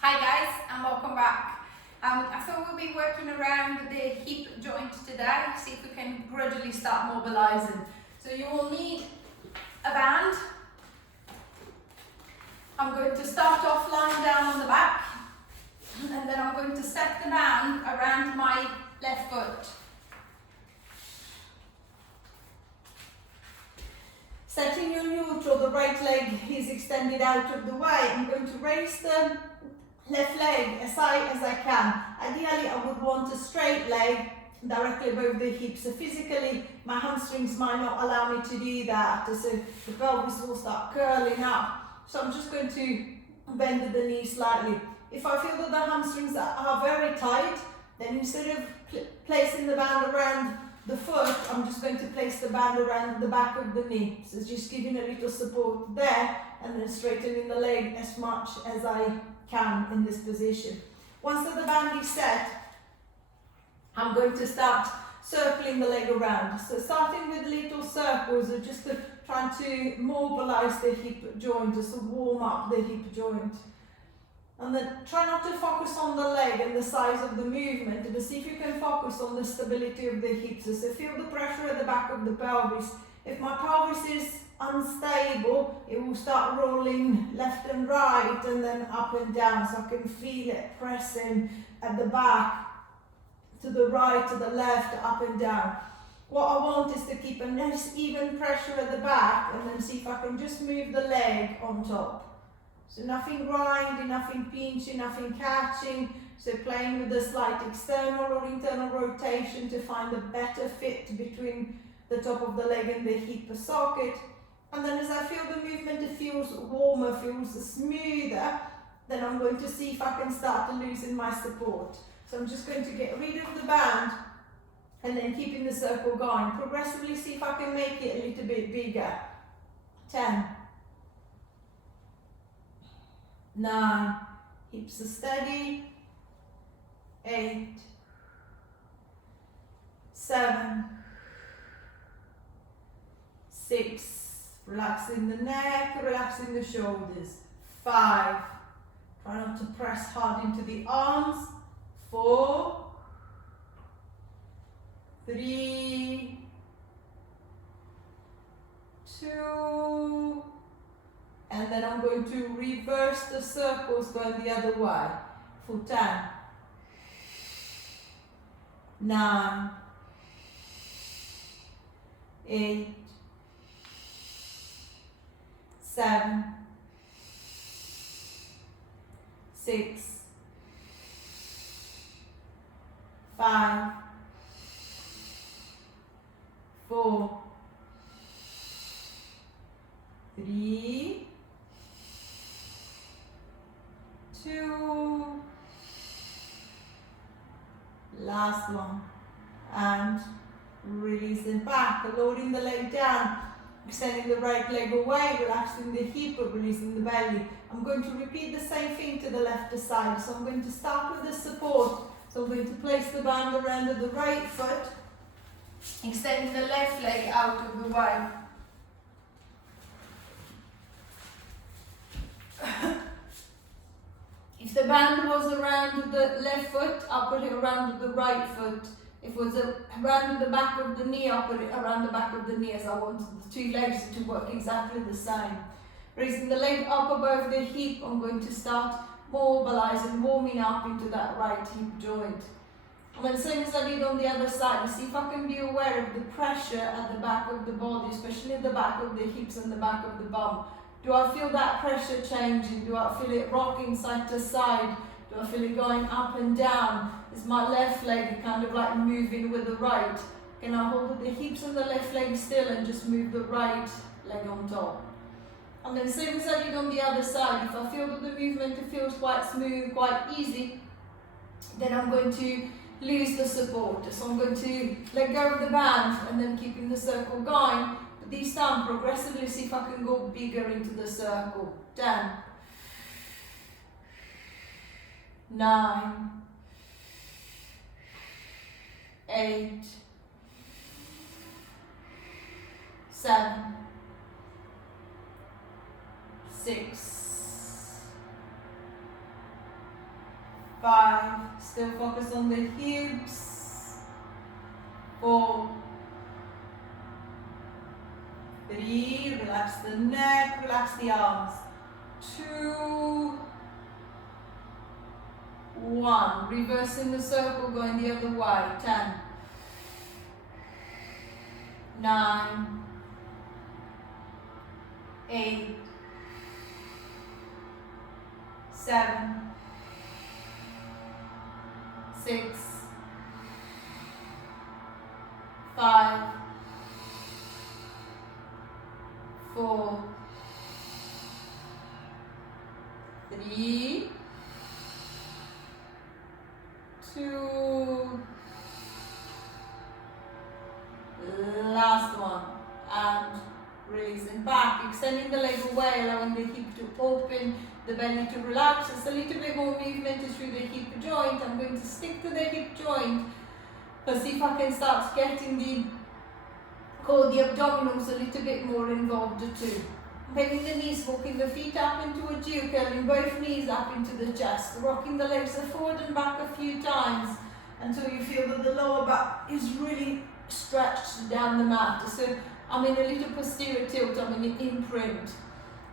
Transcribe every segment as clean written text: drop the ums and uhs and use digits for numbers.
Hi guys, and welcome back. I thought we'll be working around the hip joint today, see if we can gradually start mobilizing. So you will need a band. I'm going to start off lying down on the back, and then I'm going to set the band around my left foot. Setting your neutral, the right leg is extended out of the way. I'm going to raise the left leg as high as I can. Ideally, I would want a straight leg directly above the hips. So physically, my hamstrings might not allow me to do that. So the pelvis will start curling up. So I'm just going to bend the knee slightly. If I feel that the hamstrings are very tight, then instead of placing the band around the foot, I'm just going to place the band around the back of the knee. So just giving a little support there and then straightening the leg as much as I can in this position. Once the band is set, I'm going to start circling the leg around. So starting with little circles, just trying to mobilize the hip joint, just to warm up the hip joint. And then try not to focus on the leg and the size of the movement, but see if you can focus on the stability of the hips. So feel the pressure at the back of the pelvis. If my pelvis is unstable, it will start rolling left and right and then up and down, so I can feel it pressing at the back, to the right, to the left, up and down. What I want is to keep a nice even pressure at the back and then see if I can just move the leg on top. So nothing grinding, nothing pinching, nothing catching. So playing with the slight external or internal rotation to find a better fit between the top of the leg and the hip socket. And then as I feel the movement, it feels warmer, feels smoother, then I'm going to see if I can start to loosen my support. So I'm just going to get rid of the band and then keeping the circle going. Progressively see if I can make it a little bit bigger. 10. 9, hips are steady. 8, 7, 6, relaxing the neck, relaxing the shoulders. 5, try not to press hard into the arms. 4, 3, 2, and then I'm going to reverse the circles going the other way for 10, 9, 8, 7, 6, 5, 4, 3, 2, last one, and releasing back, lowering the leg down, extending the right leg away, relaxing the hip, releasing the belly. I'm going to repeat the same thing to the left side. So I'm going to start with the support. So I'm going to place the band around the right foot, extending the left leg out of the way. If the band was around the left foot, I'll put it around the right foot. If it was around the back of the knee, I'll put it around the back of the knee, as I want the two legs to work exactly the same. Raising the leg up above the hip, I'm going to start mobilizing, warming up into that right hip joint. And then same as I did on the other side, see if I can be aware of the pressure at the back of the body, especially at the back of the hips and the back of the bum. Do I feel that pressure changing? Do I feel it rocking side to side? Do I feel it going up and down? Is my left leg kind of like moving with the right? Can I hold the hips and the left leg still and just move the right leg on top? And then same as I did on the other side, if I feel that the movement feels quite smooth, quite easy, then I'm going to lose the support. So I'm going to let go of the band and then keeping the circle going. But this time, progressively see if I can go bigger into the circle. 10, 9, 8, 7, 6, 5, still focus on the hips, 4, 3, relax the neck, relax the arms, 2, 1, reversing the circle, going the other way, 10, 9, 8, 7, 6, 5, 4, 3, 2, last one, and releasing back, extending the leg away, allowing the hip to open, the belly to relax. It's a little bit more movement through the hip joint. I'm going to stick to the hip joint, but see if I can start getting the abdominals a little bit more involved too. Bending the knees, walking the feet up into a G, curling both knees up into the chest, rocking the legs forward and back a few times until you feel that the lower back is really stretched down the mat. So I'm in a little posterior tilt, I'm in an imprint.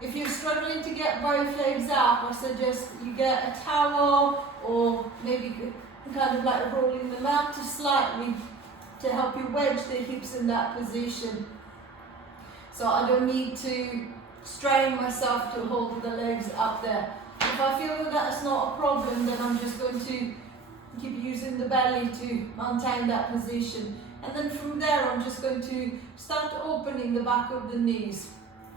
If you're struggling to get both legs up, I suggest you get a towel or maybe kind of like rolling the mat slightly to help you wedge the hips in that position. So I don't need to strain myself to hold the legs up there. If I feel that that's not a problem, then I'm just going to keep using the belly to maintain that position. And then from there, I'm just going to start opening the back of the knees.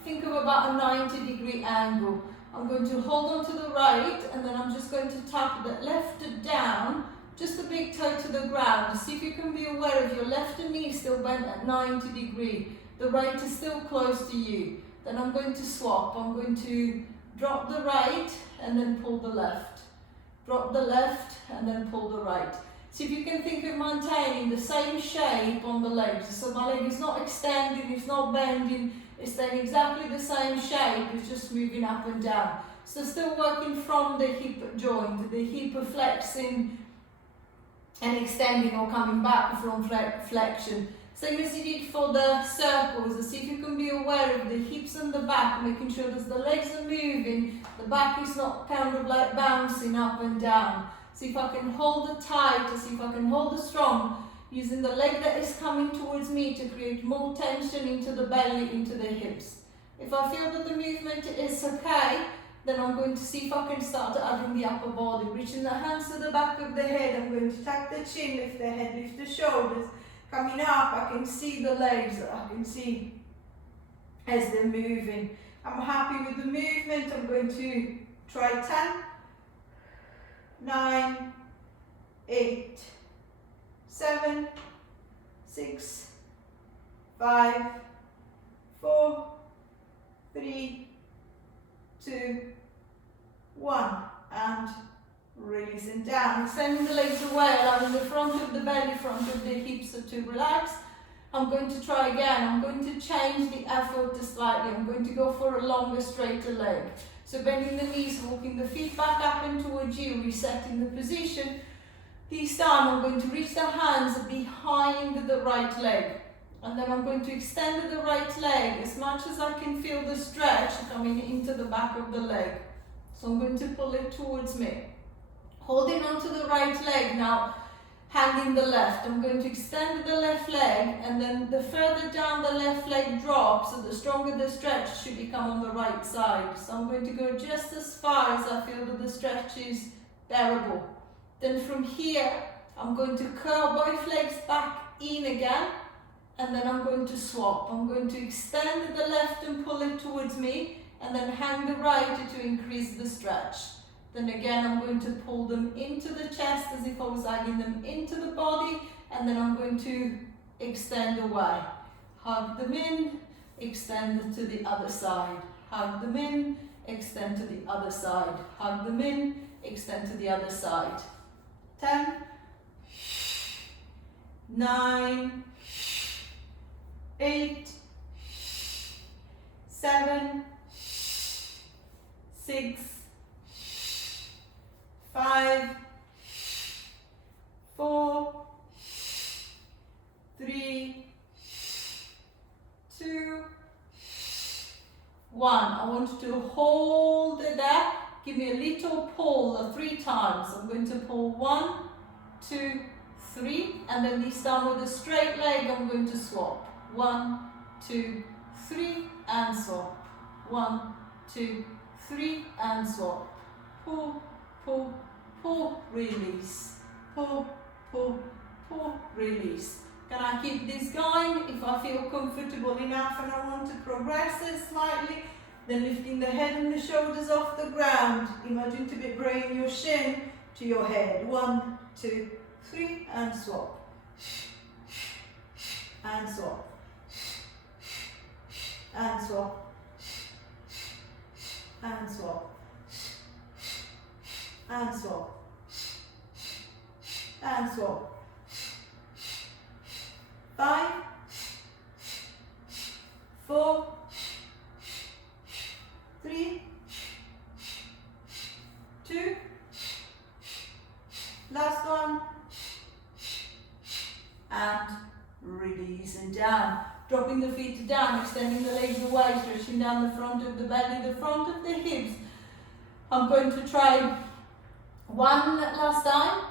Think of about a 90-degree angle. I'm going to hold on to the right, and then I'm just going to tap the left down, just the big toe to the ground. See if you can be aware of your left knee still bent at 90 degrees. The right is still close to you. Then I'm going to swap. I'm going to drop the right and then pull the left. Drop the left and then pull the right. See if you can think of maintaining the same shape on the legs. So my leg is not extending, it's not bending, it's staying exactly the same shape, it's just moving up and down. So still working from the hip joint, the hip flexing and extending or coming back from flexion. Same as you did for the circles. See if you can be aware of the hips and the back, making sure that the legs are moving, the back is not kind of like bouncing up and down. See if I can hold it tight, see if I can hold it strong, using the leg that is coming towards me to create more tension into the belly, into the hips. If I feel that the movement is okay, then I'm going to see if I can start adding the upper body. Reaching the hands to the back of the head, I'm going to tuck the chin, lift the head, lift the shoulders. Coming up, I can see the legs, I can see as they're moving. I'm happy with the movement. I'm going to try 10, 9, 8, 7, 6, 5, 4, 3, 2, 1, and releasing down. Extending the legs away, allowing the front of the belly, front of the hips to relax. I'm going to try again. I'm going to change the effort slightly. I'm going to go for a longer, straighter leg. So bending the knees, walking the feet back up into a G, resetting the position. This time I'm going to reach the hands behind the right leg. And then I'm going to extend the right leg as much as I can feel the stretch coming into the back of the leg. So I'm going to pull it towards me. Holding onto the right leg now, hanging the left. I'm going to extend the left leg, and then the further down the left leg drops, so the stronger the stretch should become on the right side. So I'm going to go just as far as I feel that the stretch is bearable. Then from here, I'm going to curl both legs back in again, and then I'm going to swap. I'm going to extend the left and pull it towards me, and then hang the right to increase the stretch. Then again, I'm going to pull them into the chest as if I was hanging them into the body, and then I'm going to extend away. Hug them in, extend to the other side. Hug them in, extend to the other side. Hug them in, extend to the other side. 10, 9, 8, 7, 6, 5, want to hold it there. Give me a little pull 3 times. I'm going to pull 1, 2, 3, and then this time with a straight leg, I'm going to swap. 1, 2, 3, and swap. 1, 2, 3, and swap. Pull, pull, pull, release. Pull, pull, pull, release. Can I keep this going? If I feel comfortable enough and I want to progress it slightly, then lifting the head and the shoulders off the ground. Imagine to be bringing your shin to your head. 1, 2, 3, and swap. And swap. And swap. And swap. And swap. And swap. 5, 4, 3, 2, last one, and release and down. Dropping the feet down, extending the legs away, stretching down the front of the belly, the front of the hips. I'm going to try one last time,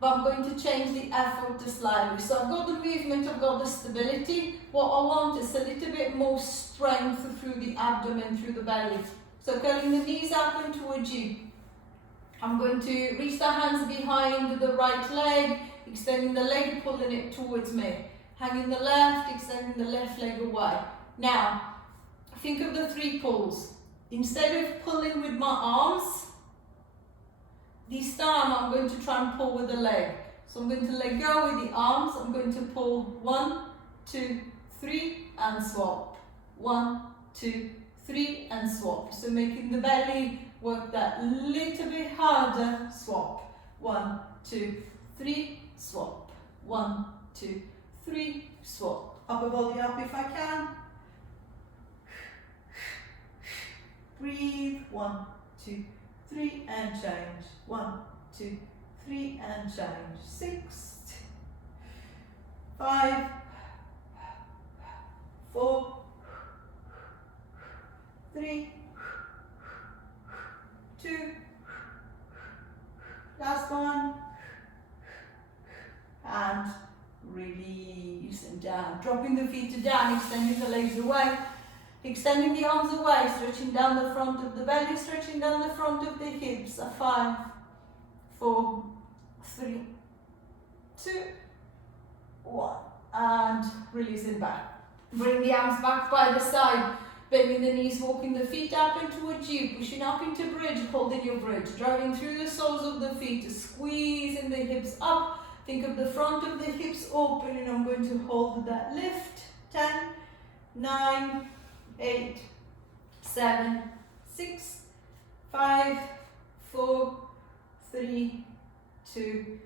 but I'm going to change the effort slightly. So I've got the movement, I've got the stability. What I want is a little bit more strength through the abdomen, through the belly. So curling the knees up and towards you. I'm going to reach the hands behind the right leg, extending the leg, pulling it towards me. Hanging the left, extending the left leg away. Now, think of the 3 pulls. Instead of pulling with my arms, this time I'm going to try and pull with the leg. So I'm going to let go with the arms. I'm going to pull 1, 2, 3 and swap. 1, 2, 3 and swap. So making the belly work that little bit harder. Swap. 1, 2, 3, swap. 1, 2, 3, swap. Upper body up if I can. Breathe. 1, 2, 3 and change. 1, 2, 3 and change. 6, 5, 4, 3, 2, last one, and release and down. Dropping the feet down, extending the legs away. Extending the arms away, stretching down the front of the belly, stretching down the front of the hips. 5, 4, 3, 2, 1. And releasing back. Bring the arms back by the side, bending the knees, walking the feet up and towards you, pushing up into bridge, holding your bridge, driving through the soles of the feet, squeezing the hips up. Think of the front of the hips open, and I'm going to hold that lift. 10, 9, 8, 7, 6, 5, 4, 3, 2,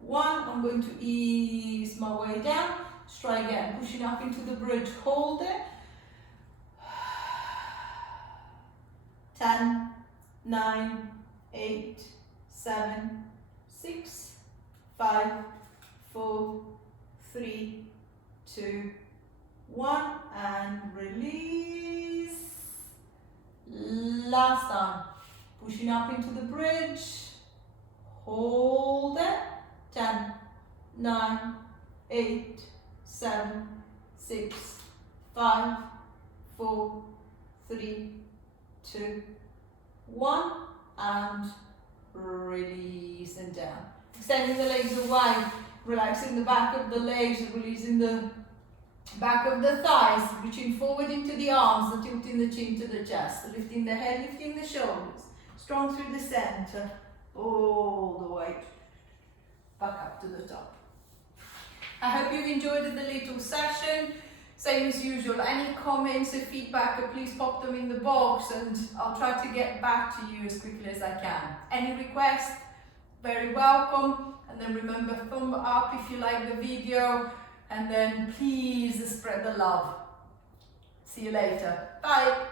1. I'm going to ease my way down. Let's try again. Pushing up into the bridge. Hold it. 10, 9, 8, 7, 6, 5, 4, 3, 2, 1, and release. Last time. Pushing up into the bridge. Hold it. 10, 9, 8, 7, 6, 5, 4, 3, 2, 1, and release and down. Extending the legs away, relaxing the back of the legs, releasing the back of the thighs, reaching forward into the arms, tilting the chin to the chest, lifting the head, lifting the shoulders, strong through the center, all the way back up to the top. I hope you've enjoyed the little session. Same as usual, any comments or feedback, please pop them in the box and I'll try to get back to you as quickly as I can. Any requests, very welcome. And then remember, thumb up if you like the video, and then please spread the love. See you later. Bye.